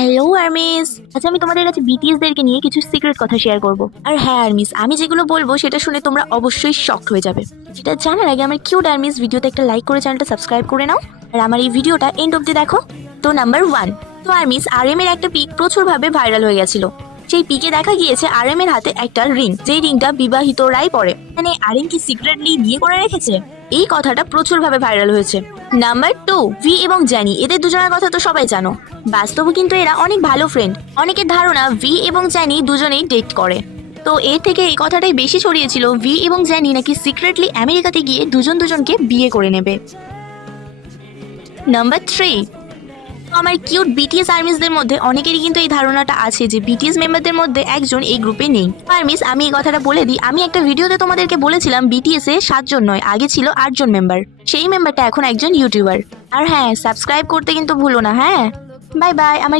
Hello armies, আচ্ছা আমি তোমাদের কাছে বিটিএস দেরকে নিয়ে কিছু সিক্রেট কথা শেয়ার করব। আর হ্যাঁ আর্মিস, আমি যেগুলো বলবো সেটা শুনে তোমরা অবশ্যই শকড হয়ে যাবে। যেটা জানার আগে আমার কিউট আর্মিস ভিডিওতে একটা লাইক করে চ্যানেলটা সাবস্ক্রাইব করে নাও, আর আমার এই ভিডিওটা এন্ড অব্দি দেখো। তো নাম্বার 1, তো আর্মিস আরএম এর একটা পিক প্রচুরভাবে ভাইরাল হয়ে গেছিল। সেই পিকে দেখা গিয়েছে আরএম এর হাতে একটা রিং, যেই রিংটা বিবাহিতরাই পরে। মানে আরএম কি সিক্রেটলি বিয়ে করে রেখেছে? এই কথাটা প্রচুরভাবে ভাইরাল হয়েছে। নাম্বার 2, ভি এবং জ্যানি, এদের দুজনের কথা তো সবাই জানো। বাস্তবে কিন্তু এরা অনেক ভালো ফ্রেন্ড। অনেকের ধারণা ভি এবং জ্যানি দুজনেই ডেট করে। তো এর থেকে এই কথাটাই বেশি ছড়িয়েছিল ভি এবং জ্যানি নাকি সিক্রেটলি আমেরিকাতে গিয়ে দুজনকে বিয়ে করে নেবে। নাম্বার 3, আমার কিউট বিটিএস আর্মিসদের মধ্যে অনেকেরই কিন্তু এই ধারণাটা আছে যে বিটিএস মেম্বারদের মধ্যে একজন এই গ্রুপে নেই। আর্মিস, আমি এই কথাটা বলে দিই, আমি একটা ভিডিওতে তোমাদেরকে বলেছিলাম বিটিএস এ 7 জন নয়, আগে ছিল 8 জন মেম্বার। সেই মেম্বারটা এখন একজন ইউটিউবার। আর হ্যাঁ, সাবস্ক্রাইব করতে কিন্তু ভুলো না। হ্যাঁ, বাই বাই। আমার